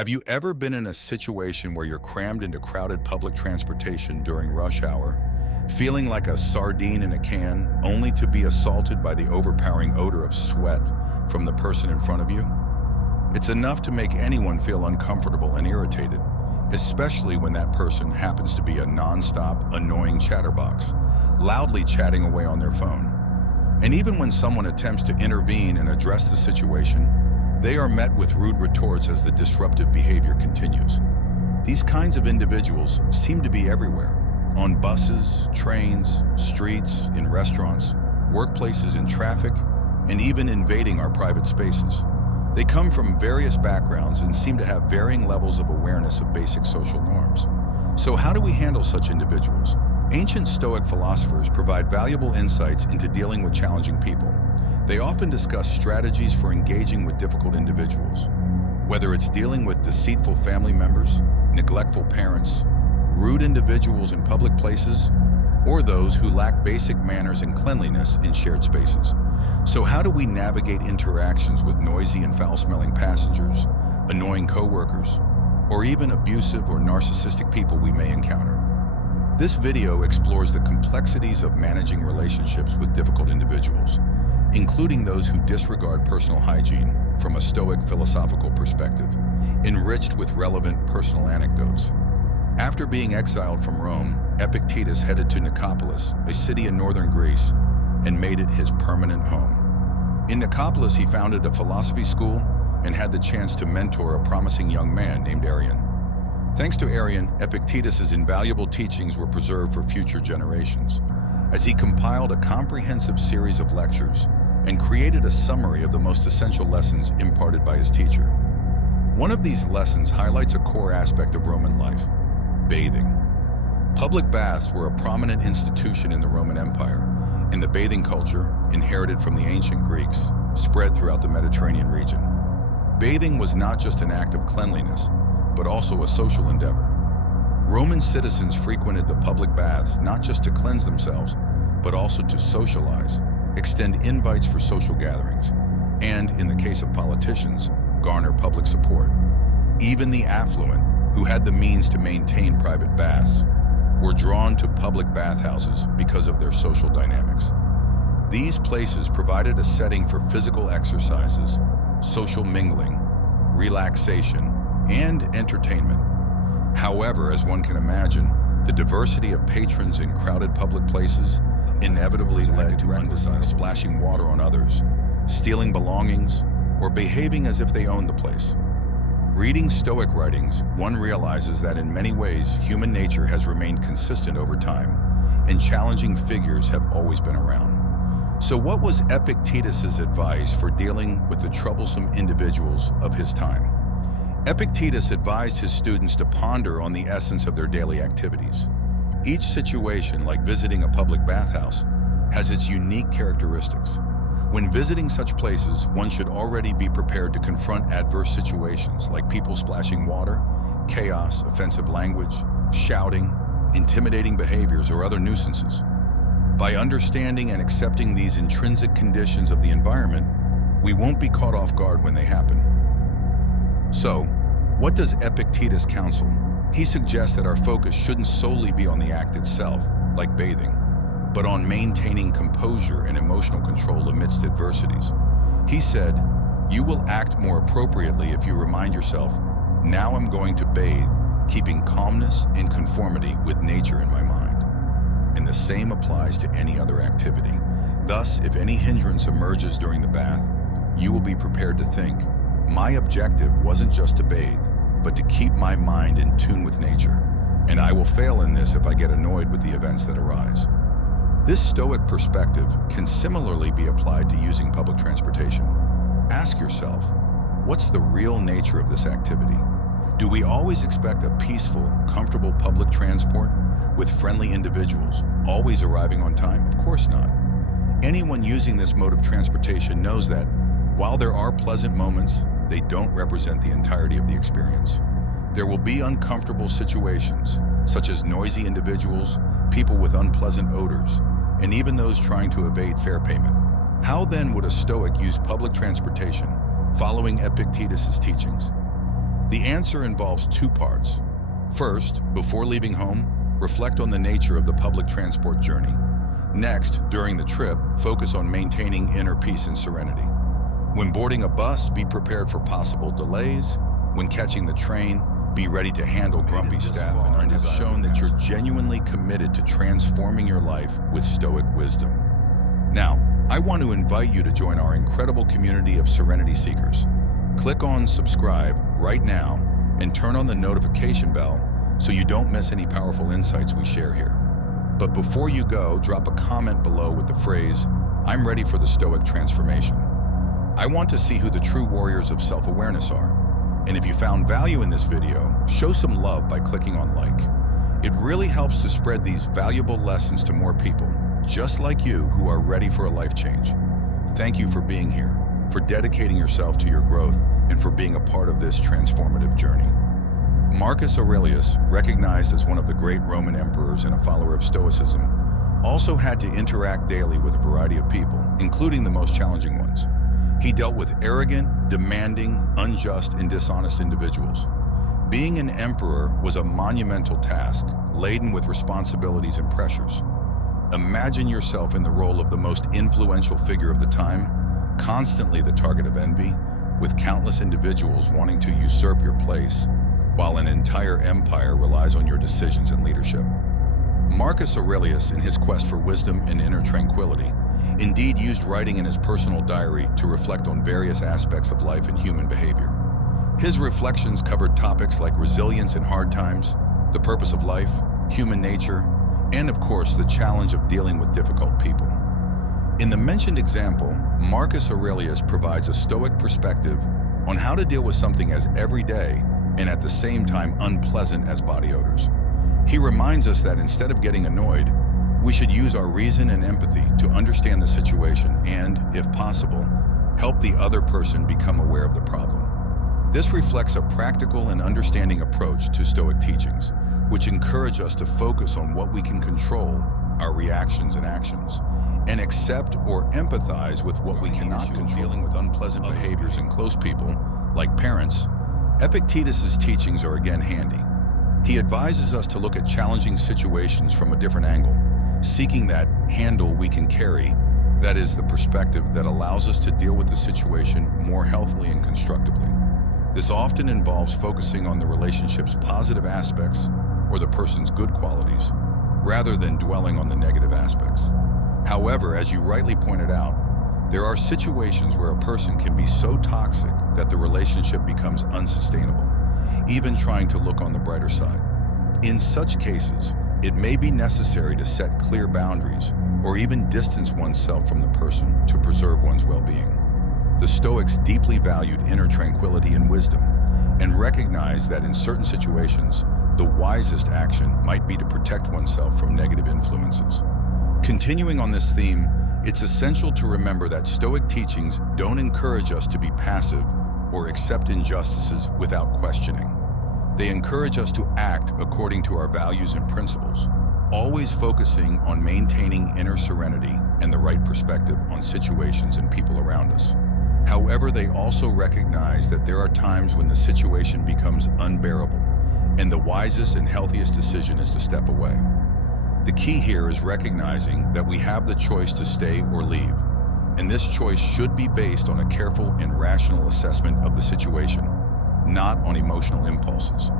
Have you ever been in a situation where you're crammed into crowded public transportation during rush hour, feeling like a sardine in a can, only to be assaulted by the overpowering odor of sweat from the person in front of you? It's enough to make anyone feel uncomfortable and irritated, especially when that person happens to be a non-stop, annoying chatterbox, loudly chatting away on their phone. And even when someone attempts to intervene and address the situation, they are met with rude retorts as the disruptive behavior continues. These kinds of individuals seem to be everywhere, on buses, trains, streets, in restaurants, workplaces, in traffic, and even invading our private spaces. They come from various backgrounds and seem to have varying levels of awareness of basic social norms. So how do we handle such individuals? Ancient Stoic philosophers provide valuable insights into dealing with challenging people. They often discuss strategies for engaging with difficult individuals, whether it's dealing with deceitful family members, neglectful parents, rude individuals in public places, or those who lack basic manners and cleanliness in shared spaces. So how do we navigate interactions with noisy and foul-smelling passengers, annoying coworkers, or even abusive or narcissistic people we may encounter? This video explores the complexities of managing relationships with difficult individuals, including those who disregard personal hygiene from a Stoic philosophical perspective, enriched with relevant personal anecdotes. After being exiled from Rome, Epictetus headed to Nicopolis, a city in northern Greece, and made it his permanent home. In Nicopolis, he founded a philosophy school and had the chance to mentor a promising young man named Arrian. Thanks to Arrian, Epictetus's invaluable teachings were preserved for future generations, as he compiled a comprehensive series of lectures and created a summary of the most essential lessons imparted by his teacher. One of these lessons highlights a core aspect of Roman life: bathing. Public baths were a prominent institution in the Roman Empire, and the bathing culture, inherited from the ancient Greeks, spread throughout the Mediterranean region. Bathing was not just an act of cleanliness, but also a social endeavor. Roman citizens frequented the public baths not just to cleanse themselves, but also to socialize, extend invites for social gatherings, and, in the case of politicians, garner public support. Even the affluent, who had the means to maintain private baths, were drawn to public bathhouses because of their social dynamics. These places provided a setting for physical exercises, social mingling, relaxation, and entertainment. However, as one can imagine, the diversity of patrons in crowded public places inevitably led to undesired splashing water on others, stealing belongings, or behaving as if they owned the place. Reading Stoic writings, one realizes that in many ways, human nature has remained consistent over time, and challenging figures have always been around. So what was Epictetus's advice for dealing with the troublesome individuals of his time? Epictetus advised his students to ponder on the essence of their daily activities. Each situation, like visiting a public bathhouse, has its unique characteristics. When visiting such places, one should already be prepared to confront adverse situations like people splashing water, chaos, offensive language, shouting, intimidating behaviors, or other nuisances. By understanding and accepting these intrinsic conditions of the environment, we won't be caught off guard when they happen. So, what does Epictetus counsel? He suggests that our focus shouldn't solely be on the act itself, like bathing, but on maintaining composure and emotional control amidst adversities. He said, "You will act more appropriately if you remind yourself, 'Now I'm going to bathe,' keeping calmness and conformity with nature in my mind." And the same applies to any other activity. Thus, if any hindrance emerges during the bath, you will be prepared to think, "My objective wasn't just to bathe, but to keep my mind in tune with nature, and I will fail in this if I get annoyed with the events that arise." This Stoic perspective can similarly be applied to using public transportation. Ask yourself, what's the real nature of this activity? Do we always expect a peaceful, comfortable public transport with friendly individuals, always arriving on time? Of course not. Anyone using this mode of transportation knows that, while there are pleasant moments, they don't represent the entirety of the experience. There will be uncomfortable situations, such as noisy individuals, people with unpleasant odors, and even those trying to evade fare payment. How then would a Stoic use public transportation, following Epictetus's teachings? The answer involves two parts. First, before leaving home, reflect on the nature of the public transport journey. Next, during the trip, focus on maintaining inner peace and serenity. When boarding a bus, be prepared for possible delays. When catching the train, be ready to handle grumpy staff and have shown that you're genuinely committed to transforming your life with Stoic wisdom. Now, I want to invite you to join our incredible community of serenity seekers. Click on subscribe right now and turn on the notification bell so you don't miss any powerful insights we share here. But before you go, drop a comment below with the phrase, "I'm ready for the Stoic transformation." I want to see who the true warriors of self-awareness are. And if you found value in this video, show some love by clicking on like. It really helps to spread these valuable lessons to more people, just like you, who are ready for a life change. Thank you for being here, for dedicating yourself to your growth, and for being a part of this transformative journey. Marcus Aurelius, recognized as one of the great Roman emperors and a follower of Stoicism, also had to interact daily with a variety of people, including the most challenging ones. He dealt with arrogant, demanding, unjust, and dishonest individuals. Being an emperor was a monumental task, laden with responsibilities and pressures. Imagine yourself in the role of the most influential figure of the time, constantly the target of envy, with countless individuals wanting to usurp your place, while an entire empire relies on your decisions and leadership. Marcus Aurelius, in his quest for wisdom and inner tranquility, indeed used writing in his personal diary to reflect on various aspects of life and human behavior. His reflections covered topics like resilience in hard times, the purpose of life, human nature, and of course the challenge of dealing with difficult people. In the mentioned example, Marcus Aurelius provides a Stoic perspective on how to deal with something as everyday and at the same time unpleasant as body odors. He reminds us that instead of getting annoyed, we should use our reason and empathy to understand the situation and, if possible, help the other person become aware of the problem. This reflects a practical and understanding approach to Stoic teachings, which encourage us to focus on what we can control, our reactions and actions, and accept or empathize with what we cannot control. Dealing with unpleasant behaviors in close people, like parents, Epictetus's teachings are again handy. He advises us to look at challenging situations from a different angle, seeking that handle we can carry, that is, the perspective that allows us to deal with the situation more healthily and constructively. This often involves focusing on the relationship's positive aspects or the person's good qualities, rather than dwelling on the negative aspects. However, as you rightly pointed out, there are situations where a person can be so toxic that the relationship becomes unsustainable, even trying to look on the brighter side. In such cases, it may be necessary to set clear boundaries or even distance oneself from the person to preserve one's well-being. The Stoics deeply valued inner tranquility and wisdom, and recognized that in certain situations, the wisest action might be to protect oneself from negative influences. Continuing on this theme, it's essential to remember that Stoic teachings don't encourage us to be passive or accept injustices without questioning. They encourage us to act according to our values and principles, always focusing on maintaining inner serenity and the right perspective on situations and people around us. However, they also recognize that there are times when the situation becomes unbearable, and the wisest and healthiest decision is to step away. The key here is recognizing that we have the choice to stay or leave, and this choice should be based on a careful and rational assessment of the situation, not on emotional impulses.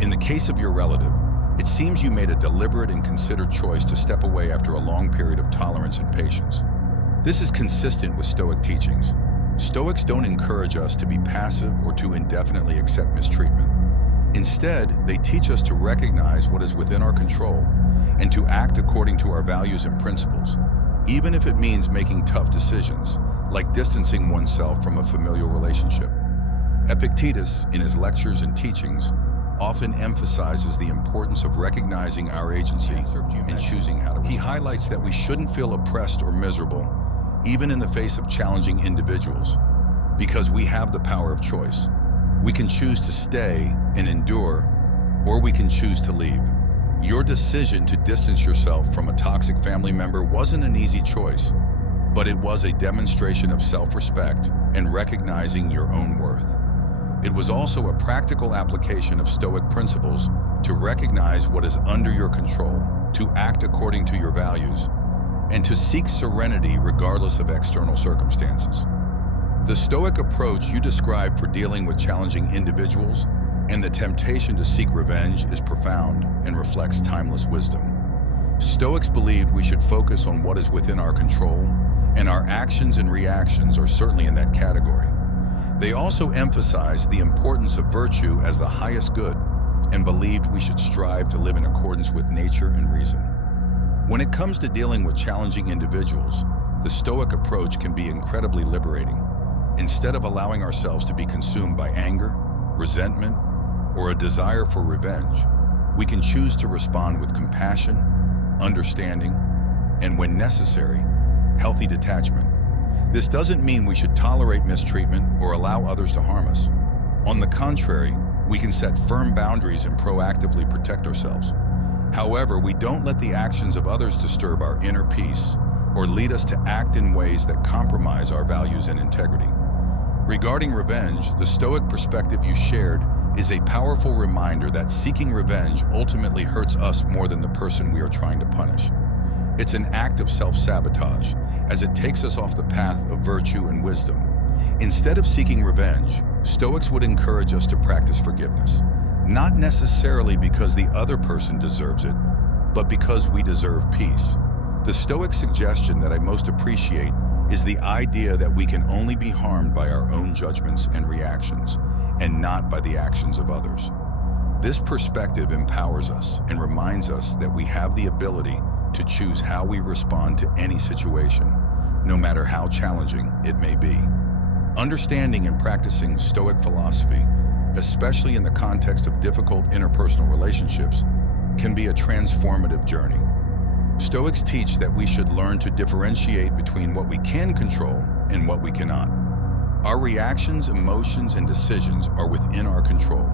In the case of your relative, it seems you made a deliberate and considered choice to step away after a long period of tolerance and patience. This is consistent with Stoic teachings. Stoics don't encourage us to be passive or to indefinitely accept mistreatment. Instead, they teach us to recognize what is within our control and to act according to our values and principles, even if it means making tough decisions, like distancing oneself from a familial relationship. Epictetus, in his lectures and teachings, often emphasizes the importance of recognizing our agency and choosing how to respond. He highlights that we shouldn't feel oppressed or miserable, even in the face of challenging individuals, because we have the power of choice. We can choose to stay and endure, or we can choose to leave. Your decision to distance yourself from a toxic family member wasn't an easy choice, but it was a demonstration of self-respect and recognizing your own worth. It was also a practical application of Stoic principles to recognize what is under your control, to act according to your values, and to seek serenity regardless of external circumstances. The Stoic approach you described for dealing with challenging individuals and the temptation to seek revenge is profound and reflects timeless wisdom. Stoics believed we should focus on what is within our control, and our actions and reactions are certainly in that category. They also emphasized the importance of virtue as the highest good and believed we should strive to live in accordance with nature and reason. When it comes to dealing with challenging individuals, the Stoic approach can be incredibly liberating. Instead of allowing ourselves to be consumed by anger, resentment, or a desire for revenge, we can choose to respond with compassion, understanding, and when necessary, healthy detachment. This doesn't mean we should tolerate mistreatment or allow others to harm us. On the contrary, we can set firm boundaries and proactively protect ourselves. However, we don't let the actions of others disturb our inner peace or lead us to act in ways that compromise our values and integrity. Regarding revenge, the Stoic perspective you shared is a powerful reminder that seeking revenge ultimately hurts us more than the person we are trying to punish. It's an act of self-sabotage, as it takes us off the path of virtue and wisdom. Instead of seeking revenge, Stoics would encourage us to practice forgiveness, not necessarily because the other person deserves it, but because we deserve peace. The Stoic suggestion that I most appreciate is the idea that we can only be harmed by our own judgments and reactions, and not by the actions of others. This perspective empowers us and reminds us that we have the ability to choose how we respond to any situation, no matter how challenging it may be. Understanding and practicing Stoic philosophy, especially in the context of difficult interpersonal relationships, can be a transformative journey. Stoics teach that we should learn to differentiate between what we can control and what we cannot. Our reactions, emotions, and decisions are within our control,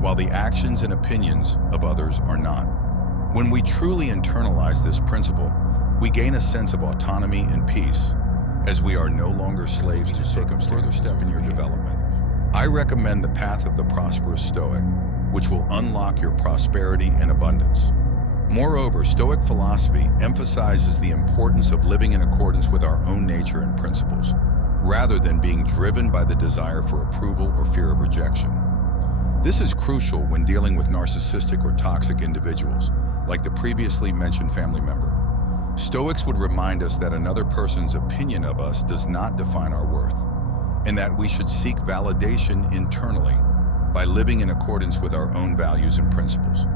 while the actions and opinions of others are not. When we truly internalize this principle, we gain a sense of autonomy and peace, as we are no longer slaves to circumstances. Further step in your development, I recommend the Path of the Prosperous Stoic, which will unlock your prosperity and abundance. Moreover, Stoic philosophy emphasizes the importance of living in accordance with our own nature and principles, rather than being driven by the desire for approval or fear of rejection. This is crucial when dealing with narcissistic or toxic individuals, like the previously mentioned family member. Stoics would remind us that another person's opinion of us does not define our worth, and that we should seek validation internally by living in accordance with our own values and principles.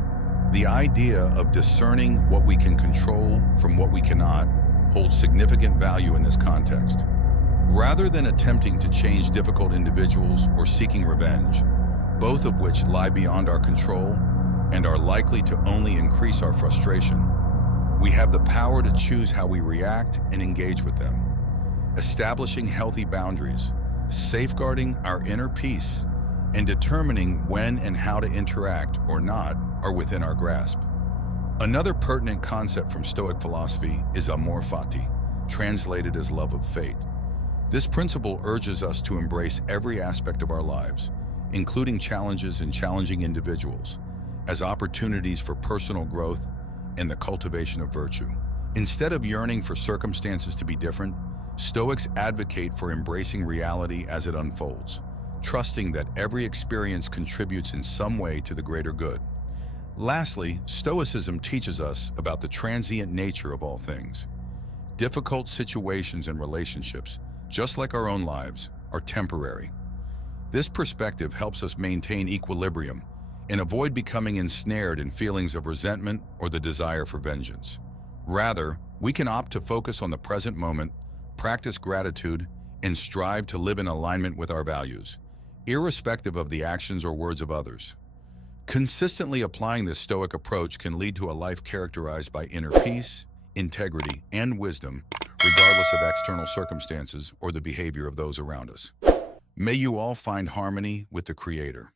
The idea of discerning what we can control from what we cannot holds significant value in this context. Rather than attempting to change difficult individuals or seeking revenge, both of which lie beyond our control and are likely to only increase our frustration, we have the power to choose how we react and engage with them. Establishing healthy boundaries, safeguarding our inner peace, and determining when and how to interact or not are within our grasp. Another pertinent concept from Stoic philosophy is amor fati, translated as love of fate. This principle urges us to embrace every aspect of our lives, including challenges and challenging individuals, as opportunities for personal growth and the cultivation of virtue. Instead of yearning for circumstances to be different, Stoics advocate for embracing reality as it unfolds, trusting that every experience contributes in some way to the greater good. Lastly, Stoicism teaches us about the transient nature of all things. Difficult situations and relationships, just like our own lives, are temporary. This perspective helps us maintain equilibrium and avoid becoming ensnared in feelings of resentment or the desire for vengeance. Rather, we can opt to focus on the present moment, practice gratitude, and strive to live in alignment with our values, irrespective of the actions or words of others. Consistently applying this Stoic approach can lead to a life characterized by inner peace, integrity, and wisdom, regardless of external circumstances or the behavior of those around us. May you all find harmony with the Creator.